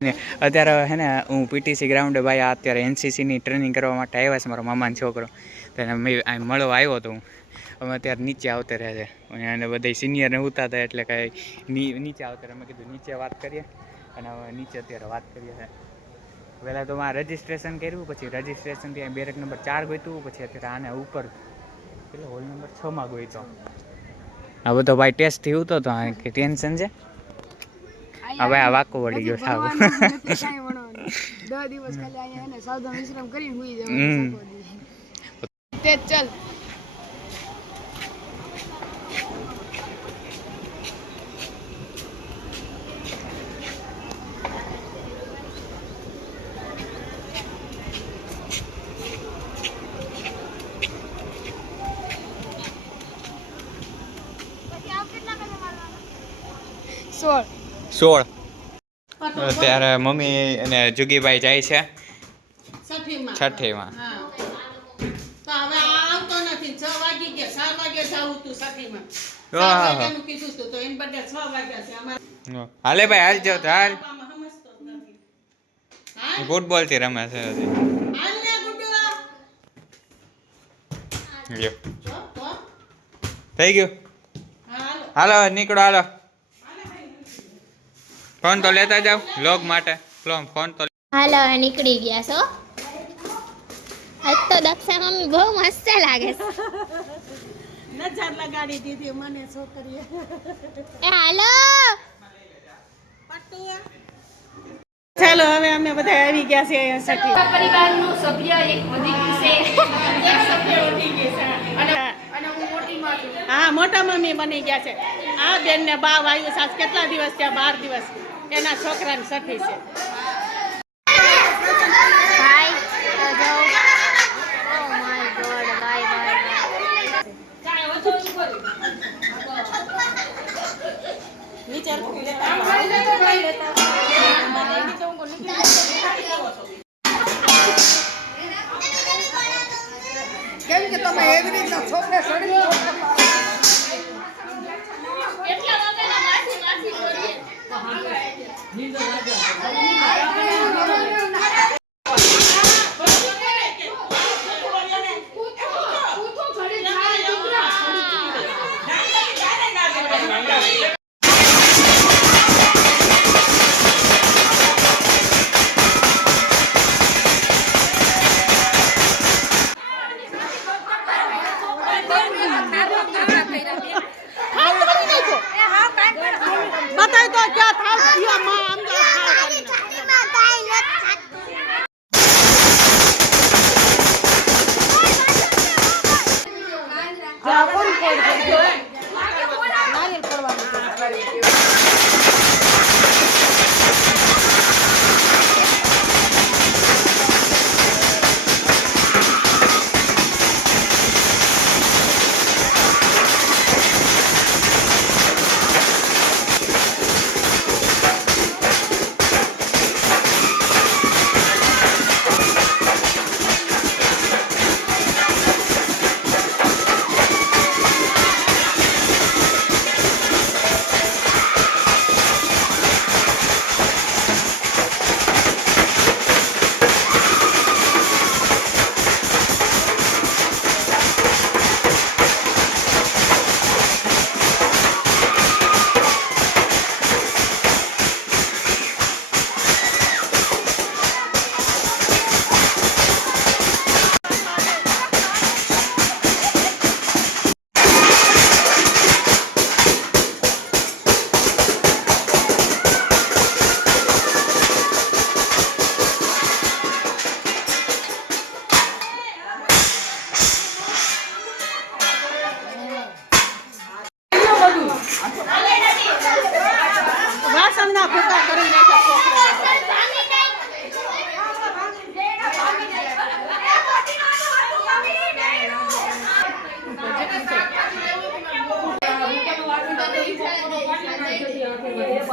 ને અત્યારે હે ને હું પીટીસી ગ્રાઉન્ડે ભાઈ અત્યારે એનસીસીની ટ્રેનિંગ કરવા માટે આવ્યા છે મારો મામાનો છોકરો. તો મેં મળવા આવ્યો હતો હું. અમે અત્યારે નીચે આવતે રહે છે. અને બધા સિનિયરને ઉતા હતા એટલે કાંઈ નીચે આવતા અમે કીધું નીચે વાત કરીએ. અને હવે નીચે અત્યારે વાત કરીએ છે. પહેલાં તો મારે રજિસ્ટ્રેશન કર્યું, પછી રજીસ્ટ્રેશનથી અહીં બેરેક નંબર ચાર ગોઈતું, પછી અત્યારે આને ઉપર એટલે હોલ નંબર છમાં ગોઈતો. આ બધો ભાઈ ટેસ્ટ થયું તો કે ટેન્શન છે? હવે આ વાકો વળી ગયો સાવ. દસ દિવસ ખાલી અહીંયા એને સાવધાન વિશ્રામ કરીને. જવાનું તે ચલ સોળ સોળ. ત્યારે મમ્મી અને જુગીભાઈ જાય છે. છઠ્ઠીમાં. હાલે ભાઈ હાલ જાવ હાલ. ફૂટબોલથી રમે છે. થઈ ગયું. હાલો. નીકળો હાલો. ફોન તો લેતા જાવ લોગ માટે. ફોન ફોન તો હાલો નીકળી ગયા છો. આજ તો દક્ષા મમ્મી બહુ મસ્ત લાગે છે. નજર લગાડી દીધી મને છોકરીએ. એ હાલો. ચાલો હવે અમે બધા આવી ગયા છે છઠ્ઠી પરિવારનું સભ્ય એક વધી ગયું છે. એક સભ્ય વધી ગઈ છે. અને અને હું મોટીમાં છું. હા મોટા મમ્મી બની ગયા છે. આ બેન ને બા વાયુ સાસ કેટલા દિવસ થયા? બાર દિવસ. એના છોકરાની સખી છે. બાય જાઓ. માય ગોડ બાય બાય વિચાર કેમ કે તમે એવી રીતના છોકરા સડી He's a legend. તો ક્યાં થાવ થયો માં આમ તો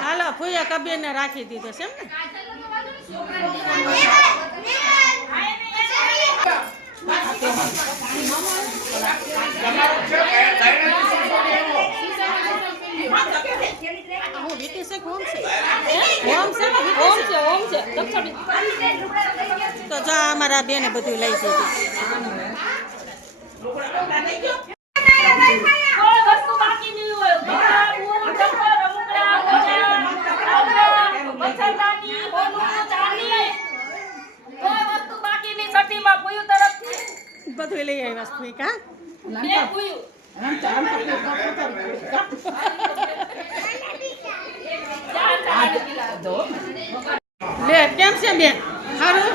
હાલો ફૂયા કબીર ને રાખી દીધો છે હું તો જો અમારા બેને બધું લઈ દીધું. લે કેમ છે બેન? સારું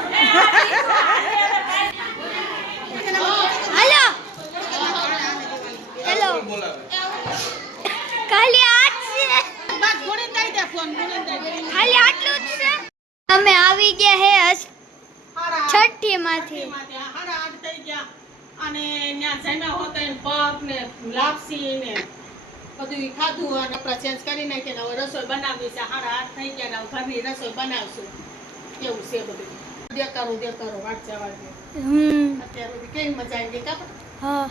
હાલો. હેલો. ખાલી આજ છે. બસ ગુણી દઈ દે ફોન ગુણી દઈ દે ખાલી આટલું જ છે. અમે આવી ગયા હે છઠ્ઠી માંથી માંથી આઠ થઈ ગયા. અને ત્યાં જમ્યા હોત એને ને લાપસી ને બધું ખાધું અને આપણે ચેન્જ કરી નાખીને હવે રસોઈ બનાવી છે. હારા આઠ થઈ ગયા ને હવે ઘરની રસોઈ બનાવશું. એવું છે બધું? દેકારો દેકારો વાંચે અત્યારે અત્યાર સુધી કેવી મજા આવી ગઈ કાપડ હા.